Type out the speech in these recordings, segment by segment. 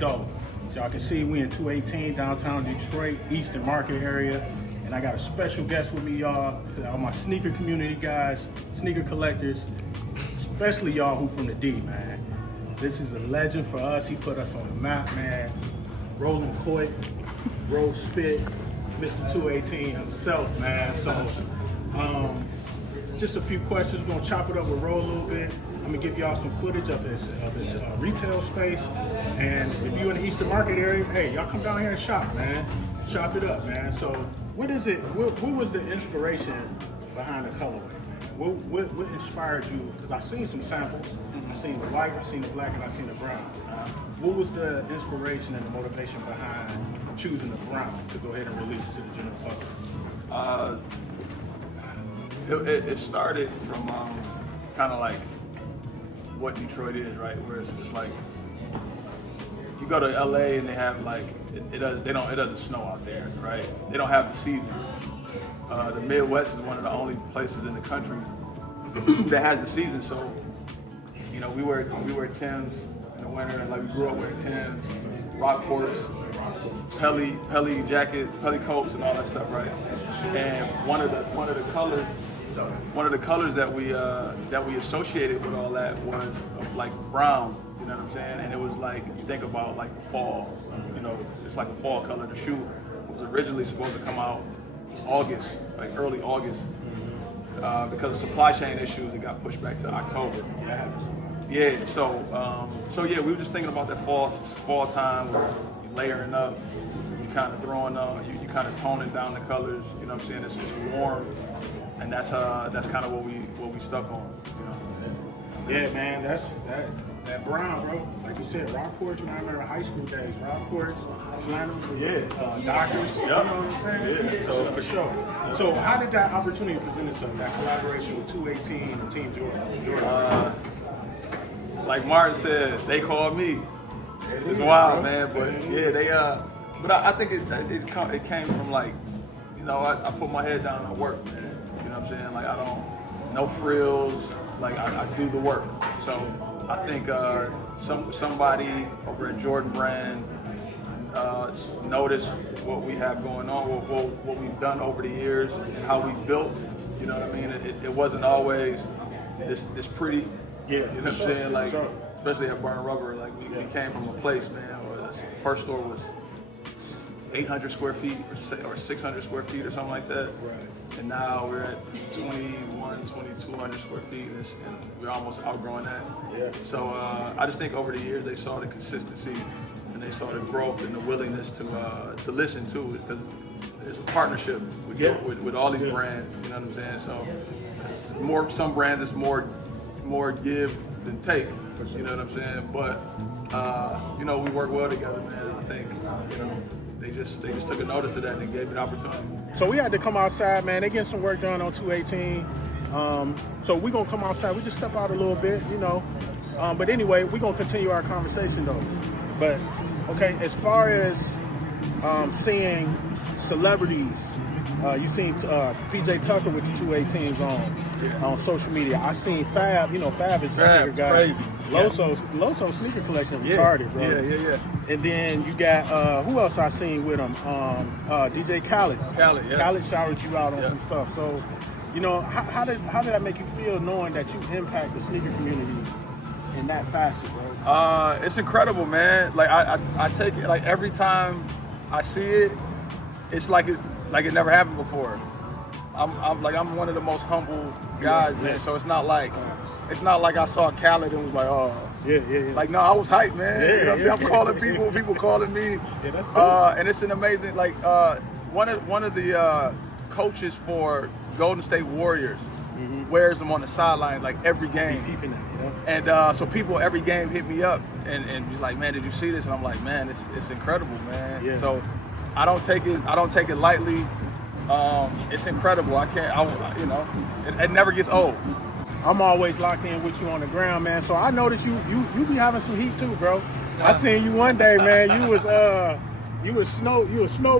dope. As y'all can see, we in 218 downtown Detroit, Eastern Market area. And I got a special guest with me, y'all. All my sneaker community guys, sneaker collectors, especially y'all who from the D, man. This is a legend for us. He put us on the map, man. Roland Coit, Rose Spit, Mr. 218 himself, man. So, just a few questions. We're gonna chop it up with Ro a little bit. I'm gonna give y'all some footage of his retail space. And if you're in the Eastern Market area, hey, y'all come down here and shop, man. Shop it up, man. So, what is it? What was the inspiration behind the colorway, man? What inspired you? Because I seen some samples. I seen the white, I seen the black, and I seen the brown. What was the inspiration and the motivation behind choosing the brown to go ahead and release it to the general public? It started from kind of like what Detroit is, right? Where it's just like you go to LA and they have like it doesn't snow out there, right? They don't have the seasons. The Midwest is one of the only places in the country that has the season. So you know we wear Timbs in the winter, and like we grew up wearing Timbs, Rockports, Pelly jackets, Pelly coats, and all that stuff, right? And one of the colors that we associated with all that was like brown, you know what I'm saying? And it was like, you think about like the fall, you know, it's like a fall color. The shoe was originally supposed to come out August, like early August. Because of supply chain issues, it got pushed back to October. Yeah, so yeah, we were just thinking about that fall time where you're layering up, you kind of throwing you kind of toning down the colors, you know what I'm saying? It's just warm. And that's kind of what we stuck on, you know. Yeah, man, that brown, bro. Like you said, Rockports, man. I remember high school days. Rockports, flannel, Dockers. You know what I'm saying? Yeah. So for sure. So how did that opportunity present itself? That collaboration with 218 and Team Jordan. Like Martin said, they called me. It's wild, man. But yeah, they But I think it came from like, you know, I put my head down and I work, man. You know what I'm saying? Like no frills, like I do the work. So I think somebody over at Jordan Brand noticed what we have going on, what we've done over the years, and how we built. You know what I mean? It wasn't always this pretty. Yeah, you know what I'm saying? Like especially at Burn Rubber, like we came from a place, man, where the first store was 800 square feet or 600 square feet or something like that. Right. And now we're at 2,200 square feet, and we're almost outgrowing that. Yeah. So I just think over the years they saw the consistency and they saw the growth and the willingness to listen to it, because it's a partnership with all these brands. You know what I'm saying? So some brands it's more give than take. You know what I'm saying? But you know, we work well together, man. I think you know. They just took a notice of that and gave me the opportunity. So we had to come outside, man. They getting some work done on 218. So we're gonna come outside. We just step out a little bit, you know. But anyway, we're gonna continue our conversation though. But okay, as far as seeing celebrities, you seen PJ Tucker with the 218s on social media. I seen Fab. You know, Fab is a sneaker guy. Crazy. Loso sneaker collection is retarded, bro. Yeah. And then you got who else I seen with him? DJ Khaled. Khaled shouted you out on some stuff. So, you know, how did that make you feel knowing that you impact the sneaker community in that facet, bro? It's incredible, man. Like I take it, like every time I see it, it's like it never happened before. I'm one of the most humble guys, man. So it's not like I saw Khaled and was like, oh. Yeah. Like, no, I was hyped, man. You know what I'm saying? I'm calling people calling me. Yeah, that's dope. And it's an amazing, like, one of the coaches for Golden State Warriors wears them on the sideline like every game. And so people every game hit me up and he's like, man, did you see this? And I'm like, man, it's incredible, man. Yeah. So I don't take it lightly. It's incredible. You know, it never gets old. I'm always locked in with you on the ground, man. So I noticed you be having some heat too, bro. I seen you one day, man. You was snow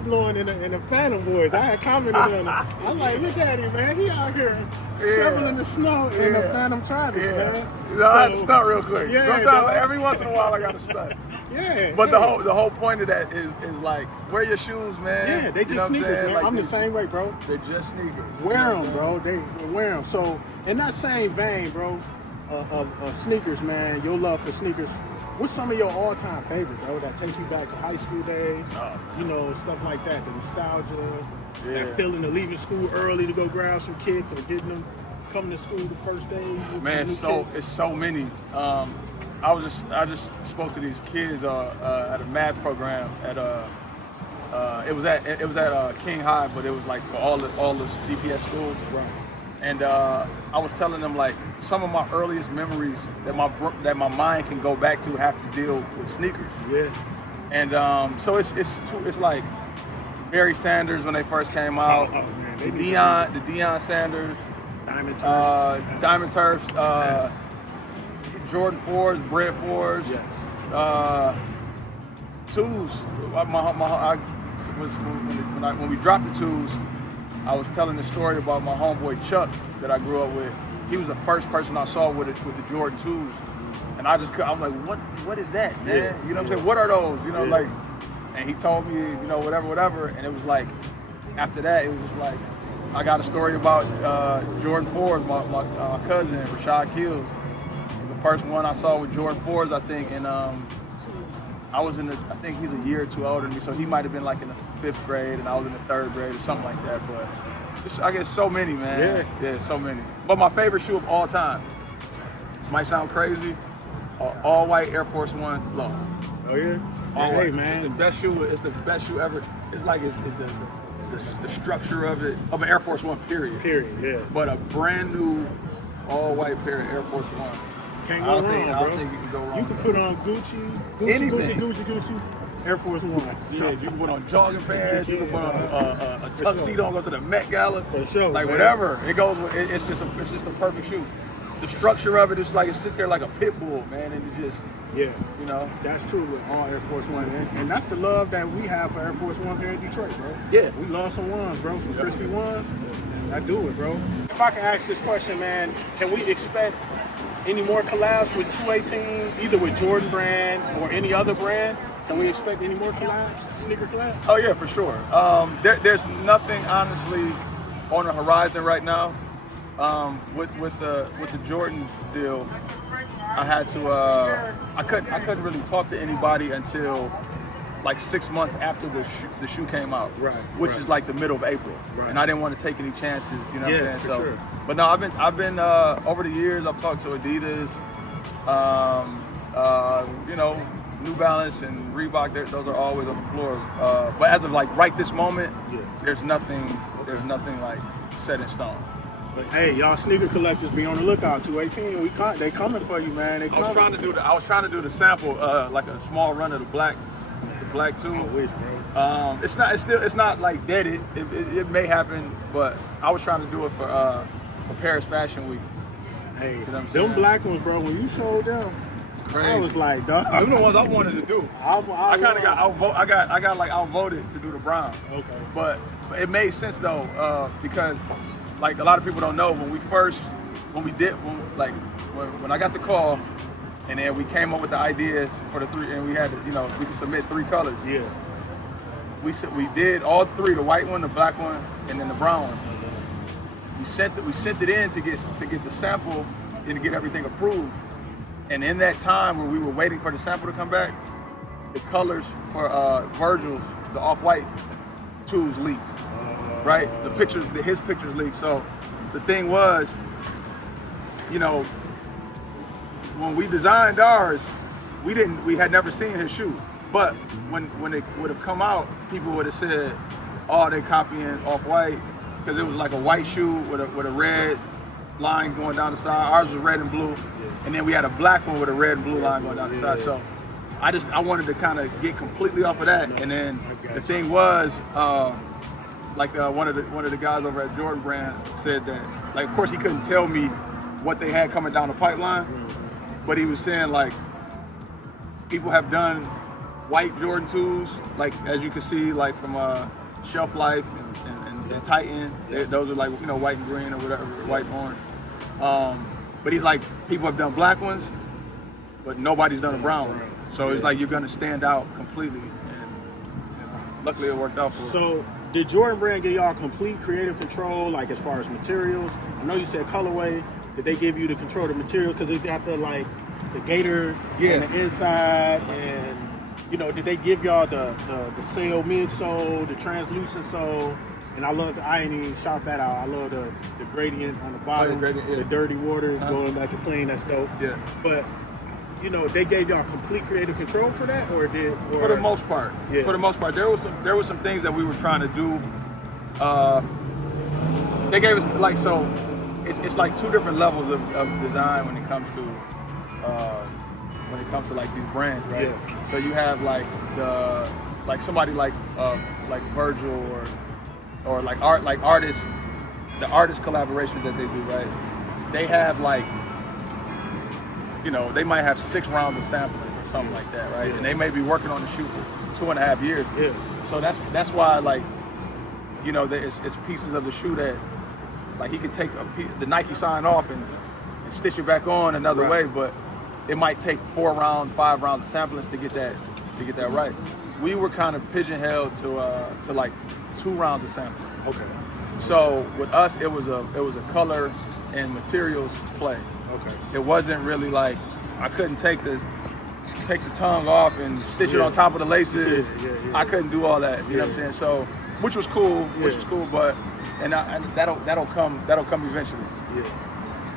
blowing in the Phantom Boys. I had commented on it. I'm like, look at him, man. He out here shoveling the snow in the Phantom Travis, man. I had to stunt real quick. Yeah, sometimes, every once in a while, I got to stunt. Yeah. But the whole point of that is like, wear your shoes, man. Yeah, they You know just what sneakers, saying? man. Like, I'm the same way, bro. They're just sneakers. Wear them, bro. They wear them. So in that same vein, bro, of sneakers, man, your love for sneakers. What's some of your all-time favorite, bro, that take you back to high school days? You know, stuff like that, the nostalgia, that feeling of leaving school early to go grab some kicks or getting them coming to school the first day. Man, it's so many. I just spoke to these kids at a math program at it was at King High, but it was like for all the DPS schools. Right. And I was telling them like some of my earliest memories that my mind can go back to have to deal with sneakers. Yeah. And so it's like Barry Sanders when they first came out, man, the Deion Sanders, Diamond Turfs, Yes. Jordan 4s, Bred 4s, Yes. twos. When we dropped the twos, I was telling the story about my homeboy Chuck that I grew up with. He was the first person I saw with the Jordan 2s. And I'm like, what is that, man? Yeah. You know what I'm saying? What are those? You know, Yeah. like, and he told me, you know, whatever. And it was like, after that, it was like, I got a story about Jordan 4s, my cousin, Rashad Kills. The first one I saw with Jordan 4s, I think, and I think he's a year or two older than me, so he might have been like in the 5th grade and I was in the 3rd grade or something like that. But I guess so many, man. Yeah, so many. But my favorite shoe of all time, this might sound crazy, all white Air Force One low. Oh yeah? Hey, man. It's the best shoe. It's the best shoe ever. It's like the structure of an Air Force One, period. Yeah. But a brand new all white pair of Air Force One. Can't go wrong, bro. I don't think you can go wrong. You can put on Gucci, Anything. Gucci, Air Force One. Yeah, you can put on jogging pants. You can put on a tuxedo and go to the Met Gala. For sure, like man. whatever. It goes. It's just a perfect shoe. The structure of it is like it sits there like a pit bull, man, and you just Yeah, you know. that's true with all Air Force One, and that's the love that we have for Air Force Ones here in Detroit, bro. Yeah. We love some ones, bro, some crispy ones. I do it, bro. If I can ask this question, man, can we expect any more collabs with 218, either with Jordan brand or any other brand? Can we expect any more collabs, sneaker collabs? Oh yeah, for sure. There's nothing honestly on the horizon right now. With the Jordan deal, I had to. I couldn't really talk to anybody until like 6 months after the shoe came out, Right, which right. is like the middle of April, Right. and I didn't want to take any chances, you know what I'm saying? for So, sure. but no, I've been over the years. I've talked to Adidas, you know, New Balance and Reebok. Those are always on the floor. But as of like right this moment, there's nothing like set in stone. But hey, y'all sneaker collectors, be on the lookout. 218, they coming for you, man. They I was coming. trying to do the sample, like a small run of the black two. I wish, bro. It's not like dead. It may happen, but I was trying to do it for Paris Fashion Week. Hey, You know what I'm them saying? black ones, bro. When you showed them, I Crazy. was like, dog. Those are the ones I wanted to do. I kind of got like outvoted to do the brown. Okay. But it made sense though, because like a lot of people don't know when I got the call, and then we came up with the ideas for the 3, and we had to, you know, we could submit 3 colors. Yeah. We did all 3, the white one, the black one, and then the brown one. We sent it in to get the sample and to get everything approved. And in that time where we were waiting for the sample to come back, the colors for Virgil's, the off-white twos leaked. Right? His pictures leaked. So the thing was, you know, when we designed ours, we had never seen his shoe. But when it would have come out, people would have said, oh, they're copying off-white, because it was like a white shoe with a red line going down the side. Ours was red and blue. And then we had a black one with a red and blue line going down the side. So I wanted to kind of get completely off of that. And then the thing was, one of the guys over at Jordan Brand said that, like, of course he couldn't tell me what they had coming down the pipeline, but he was saying like people have done white Jordan 2s, like as you can see, like from Shelf Life and Titan. Those are like, you know, white and green or whatever, white and orange. But he's like, people have done black ones, but nobody's done a brown one. So it's like you're gonna stand out completely, and luckily it worked out for us. So did Jordan Brand give y'all complete creative control, like as far as materials? I know you said colorway. Did they give you the control of the materials? Because they got the gator on the inside, and you know, did they give y'all the sail midsole, the translucent sole? And I ain't even shout that out. I love the gradient on the bottom, the dirty water going back to clean. That's dope. Yeah. But you know, they gave y'all complete creative control for that, or for the most part? Yeah. For the most part, there was some things that we were trying to do. They gave us so. It's like two different levels of design when it comes to like these brands, right? Yeah. So you have somebody like Virgil or like artists, the artist collaboration that they do, right? They have they might have 6 rounds of sampling or something like that, right? Yeah. And they may be working on the shoe for 2.5 years. Yeah. So that's why it's pieces of the shoe that he could take the Nike sign off and stitch it back on another way, but it might take 4 rounds, 5 rounds of samplings to get that right. We were kind of pigeonholed to like 2 rounds of sampling. Okay. So with us, it was a color and materials play. Okay. It wasn't really like I couldn't take the tongue off and stitch it on top of the laces. Yeah. I couldn't do all that. You know what I'm saying? So which was cool, but. And that'll come eventually. Yeah.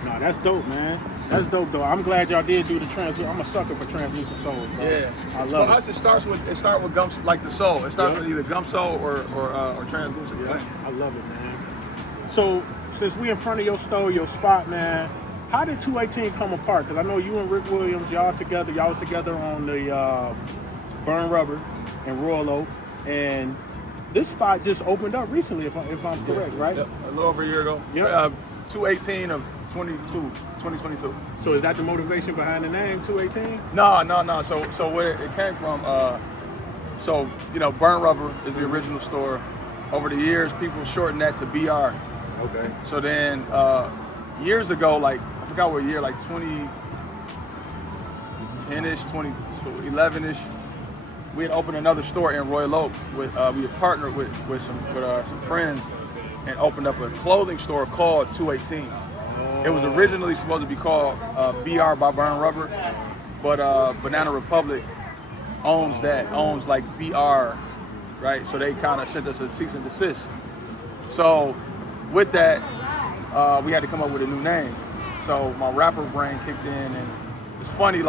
Nah, that's dope, man. That's dope, though. I'm glad y'all did do the translucent. I'm a sucker for translucent soles, bro. Yeah, I love it. For us, it starts with gum, like the sole. It starts with either gum sole or translucent. Yeah. I love it, man. So since we in front of your store, your spot, man, how did 218 come apart? Because I know you and Rick Williams, y'all was together on the Burn Rubber and Royal Oak, and this spot just opened up recently, if I'm correct, right? Yep. A little over a year ago. Yeah. 218 of 2022. So is that the motivation behind the name 218? No. So where it came from, Burn Rubber is the original store. Over the years, people shortened that to BR. Okay. So then years ago, I forgot what year, 2010-ish, 2011-ish. We had opened another store in Royal Oak. We had partnered with some friends and opened up a clothing store called 218. It was originally supposed to be called BR by Burn Rubber, but Banana Republic owns BR, right? So they kind of sent us a cease and desist. So with that, we had to come up with a new name. So my rapper brain kicked in, and it's funny,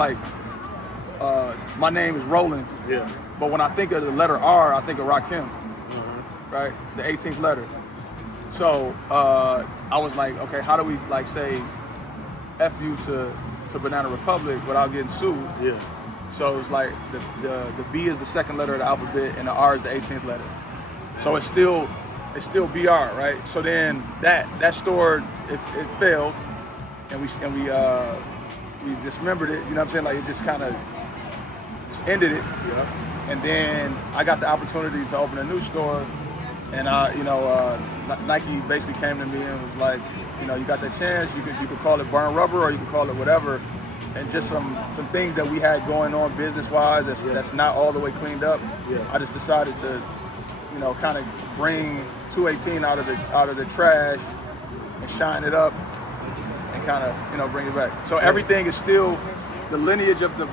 my name is Roland. Yeah. But when I think of the letter R, I think of Rakim. Right? The 18th letter. So I was like, okay, how do we say F you to Banana Republic without getting sued? Yeah. So it's like the B is the second letter of the alphabet and the R is the 18th letter. So it's still BR, right? So then that store it failed, and we dismembered it. You know what I'm saying? It just kind of ended it. Yeah. And then I got the opportunity to open a new store, and Nike basically came to me and was like, you got that chance. You could call it Burn Rubber, or you could call it whatever. And just some things that we had going on business-wise that's not all the way cleaned up. Yeah. I just decided to, kind of bring 218 out of the trash and shine it up and kind of, bring it back. So everything is still. The lineage of the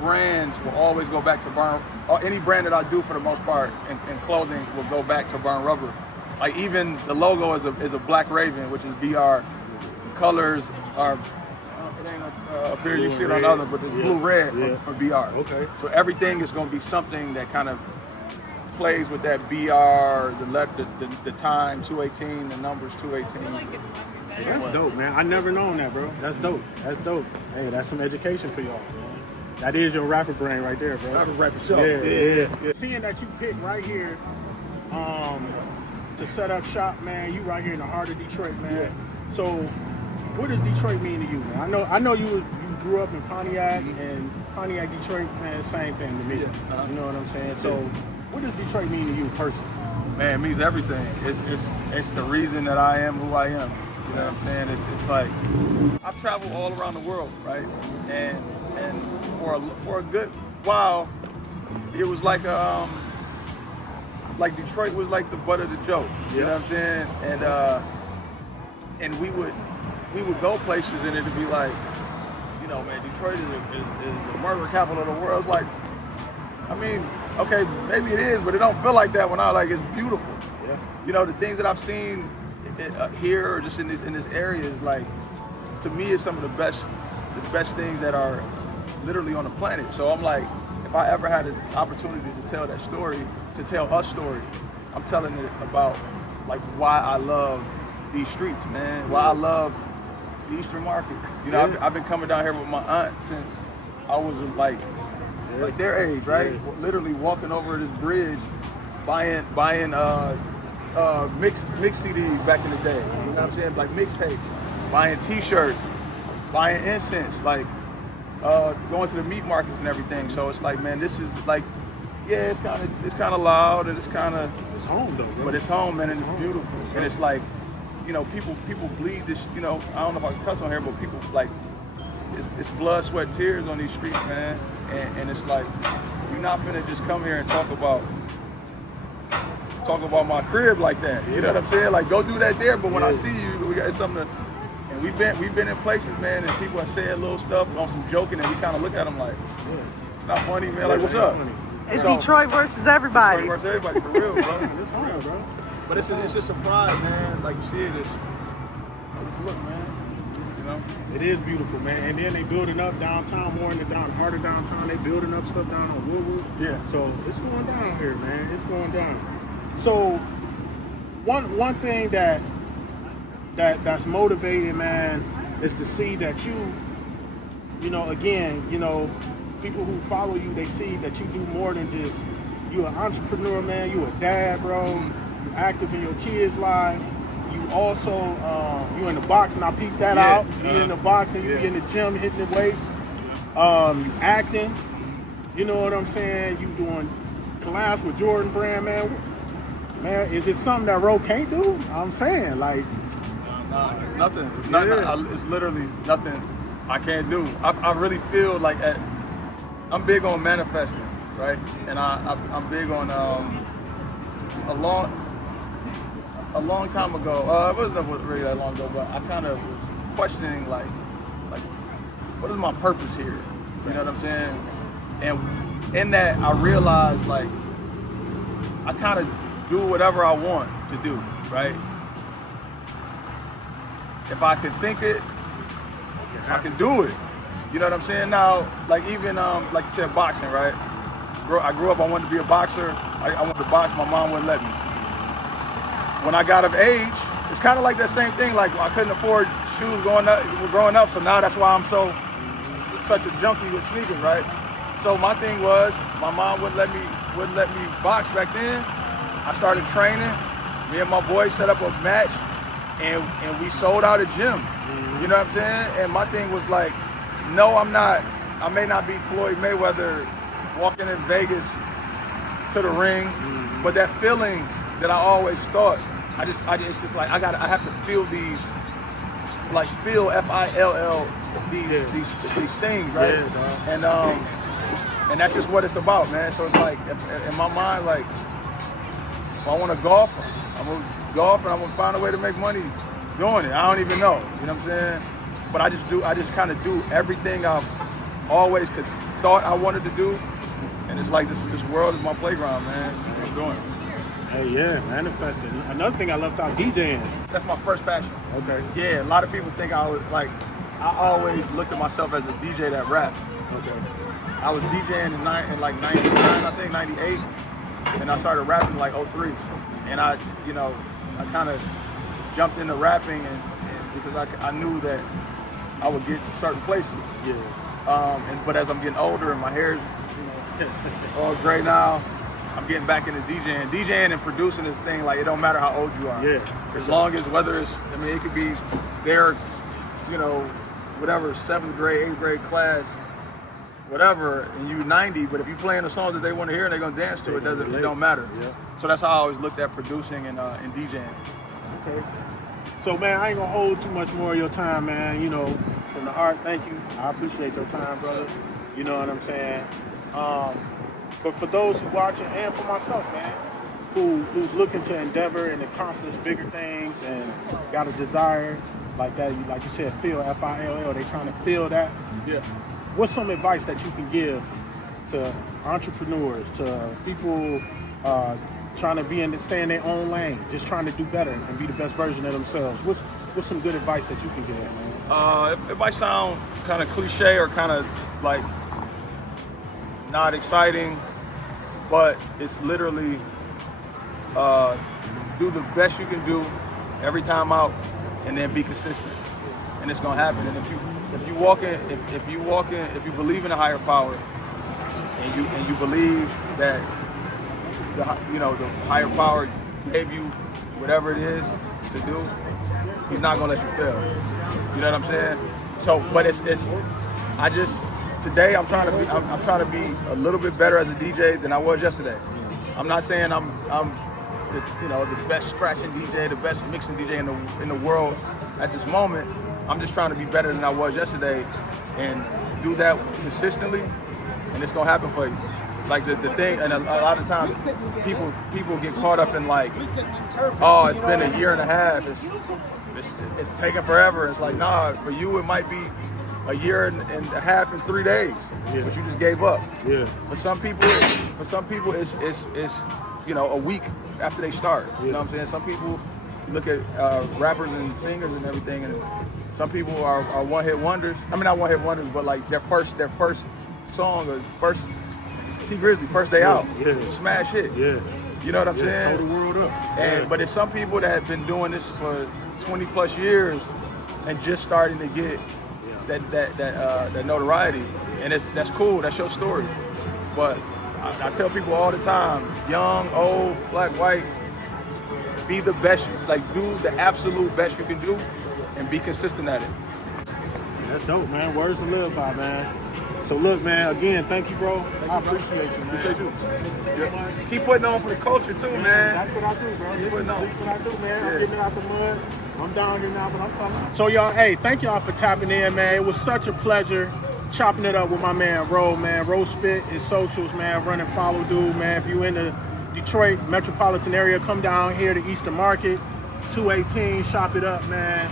brands will always go back to Burn. Any brand that I do, for the most part, in clothing, will go back to Burn Rubber. Even the logo is a black raven, which is BR. Colors are it ain't up here. You see it on the other, but it's blue red for BR. Okay. So everything is going to be something that kind of plays with that BR, the time 218, the numbers 218. Hey, that's dope, man. I never known that, bro. That's dope. Hey, that's some education for y'all, man. That is your rapper brain right there, bro. Rapper right for sure. Yeah. Seeing that you picked right here to set up shop, man. You right here in the heart of Detroit, man. Yeah. So, what does Detroit mean to you, man? I know you grew up in Pontiac, and Pontiac, Detroit, man, same thing to me. Yeah. You know what I'm saying? So, what does Detroit mean to you personally? Man, it means everything. It's the reason that I am who I am. You know what I'm saying? It's like I've traveled all around the world, right? And for a good while, it was like Detroit was like the butt of the joke. You know what I'm saying? And we would go places and it'd be like, you know, man, Detroit is the murder capital of the world. It's like, I mean, okay, maybe it is, but it don't feel like that when it's beautiful. Yeah. You know, the things that I've seen here or just in this area is like, to me, it's some of the best things that are literally on the planet. So I'm like, if I ever had an opportunity to tell that story, to tell a story, I'm telling it about like why I love these streets, man. Why I love the Eastern Market. You know, I've been coming down here with my aunt since I was like their age, right? Yeah. Literally walking over this bridge, buying mixed CDs back in the day. You know what I'm saying? Like mixtapes, buying T-shirts, buying incense, like going to the meat markets and everything. So it's like, man, this is like, yeah, it's kind of loud and it's home though, bro. But it's home, man, and it's beautiful. And it's like, you know, people bleed this. You know, I don't know if I can cuss on here, but people like, it's blood, sweat, tears on these streets, man. And it's like, you're not finna just come here and talk about my crib like that. You know what I'm saying? Like, go do that there. But when I see you, it's something to. And we've been in places, man, and people have said little stuff on some joking, and we kind of look at them like, it's not funny, man. Like, what's up? It's Detroit versus everybody. Detroit versus everybody, for real, bro. It's real, bro. But it's just a pride, man. Like, you see it, it's look, man. You know, it is beautiful, man. And then they building up downtown, more in the heart of downtown. They building up stuff down on Woodward. Yeah. So it's going down here, man. It's going down. So one thing that's motivating, man, is to see that you know, again, you know, people who follow you, they see that you do more than just, you an entrepreneur, man, you a dad, bro, you active in your kids' lives. You also, you in the boxing, I peeped that out. You in the boxing, you be in the gym hitting the weights. You acting, you know what I'm saying? You doing collabs with Jordan Brand, man. Man, is it something that Ro can't do? I'm saying, like, it's nothing. It's nothing. It's literally nothing I can't do. I really feel like I'm big on manifesting, right? And I'm big on a long time ago. It wasn't really that long ago, but I kind of was questioning like what is my purpose here? You know what I'm saying? And in that, I realized like I kind of do whatever I want to do, right? If I can think it, I can do it. You know what I'm saying? Now, like even like you said, boxing, right? I grew up, I wanted to be a boxer. I wanted to box, my mom wouldn't let me. When I got of age, it's kind of like that same thing. Like I couldn't afford shoes growing up, so now that's why I'm such a junkie with sneakers, right? So my thing was, my mom wouldn't let me box back then. I started training. Me and my boys set up a match, and we sold out a gym. You know what I'm saying? And my thing was like, no, I'm not. I may not be Floyd Mayweather walking in Vegas to the ring, but that feeling that I always thought, I just like I have to feel these, like feel FILL these things, right? Yeah, and that's just what it's about, man. So it's like in my mind, like if I want to golf, I'm gonna golf and I'm gonna find a way to make money doing it. I don't even know, you know what I'm saying? But I just kind of do everything I've always thought I wanted to do, and it's like this world is my playground, man. I'm doing it. Hey, yeah, manifesting. Another thing I left out, DJing. That's my first passion. Okay. Yeah, a lot of people think I always looked at myself as a DJ that rapped. Okay. I was DJing in like 99, I think 98, and I started rapping in like 03. And I kind of jumped into rapping and because I knew that I would get to certain places. Yeah. But as I'm getting older and my hair's all gray now, I'm getting back into DJing. DJing and producing this thing, like it don't matter how old you are. Yeah. As long as whether it's, I mean, it could be their, whatever, 7th grade, 8th grade class, whatever, and you 90, but if you're playing the songs that they want to hear and they're gonna dance to it, it don't matter. Yeah. So that's how I always looked at producing and DJing. Okay. So man, I ain't gonna hold too much more of your time, man. from the heart, thank you. I appreciate your time, brother. You know what I'm saying? But for those who watching, and for myself, man, who's looking to endeavor and accomplish bigger things and got a desire like that, like you said, feel, F-I-L-L, they trying to feel that. Yeah. What's some advice that you can give to entrepreneurs, to people trying to stay in their own lane, just trying to do better and be the best version of themselves? What's some good advice that you can give, man? It might sound kind of cliche or kind of like not exciting, but it's literally do the best you can do every time out, and then be consistent, and it's gonna happen. And if you believe in a higher power, and you believe that the higher power gave you whatever it is to do, he's not gonna let you fail. You know what I'm saying? So, but today I'm trying to be a little bit better as a DJ than I was yesterday. I'm not saying I'm the best scratching DJ, the best mixing DJ in the world at this moment. I'm just trying to be better than I was yesterday, and do that consistently, and it's gonna happen for you. Like the thing, and a lot of times people get caught up in like, oh, it's been a year and a half, it's taken forever. It's like, nah, for you it might be a year and a half and 3 days, but you just gave up. Yeah. For some people it's a week after they start. You know what I'm saying? Some people look at rappers and singers and everything, and some people are one-hit wonders. I mean, not one-hit wonders, but like their first song or first T Grizzly, first day out, smash hit. Yeah. You know what I'm saying? Total world up. And but it's some people that have been doing this for 20 plus years and just starting to get that notoriety, and that's cool. That's your story. But I tell people all the time, young, old, black, white, be the best. Do the absolute best you can do, and be consistent at it. That's dope, man. Words to live by, man. So look, man, again, thank you, bro. I appreciate you, man. Appreciate you. Yes. Keep putting on for the culture too, man. That's what I do, bro. That's what I do, man. Yeah. I'm getting out the mud. I'm down here now, but I'm coming. So y'all, hey, thank y'all for tapping in, man. It was such a pleasure chopping it up with my man, Ro, man. Ro Spit, his socials, man. Run and follow dude, man. If you in the Detroit metropolitan area, come down here to Eastern Market, 218, shop it up, man.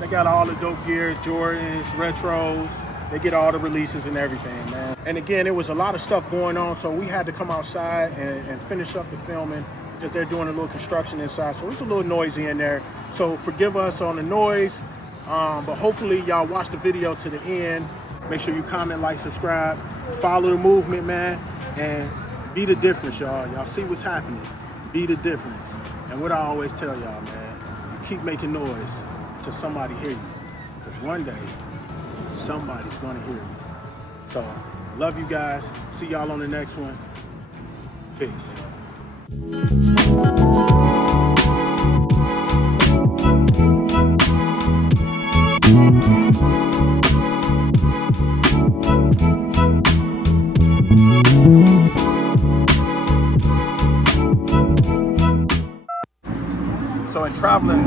They got all the dope gear, Jordans, retros. They get all the releases and everything, man. And again, it was a lot of stuff going on, so we had to come outside and finish up the filming because they're doing a little construction inside, so it's a little noisy in there. So forgive us on the noise, but hopefully y'all watch the video to the end. Make sure you comment, like, subscribe, follow the movement, man, and be the difference, y'all. Y'all see what's happening. Be the difference. And what I always tell y'all, man, you keep making noise till somebody hear you, because one day, somebody's gonna hear you. So, love you guys. See y'all on the next one. Peace. So in traveling,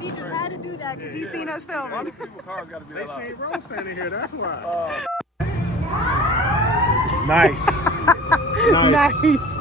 He just had to do that because he's seen us all filming. these people cars gotta be They that loud. seen Rose standing here, that's why. Nice. Nice. Nice.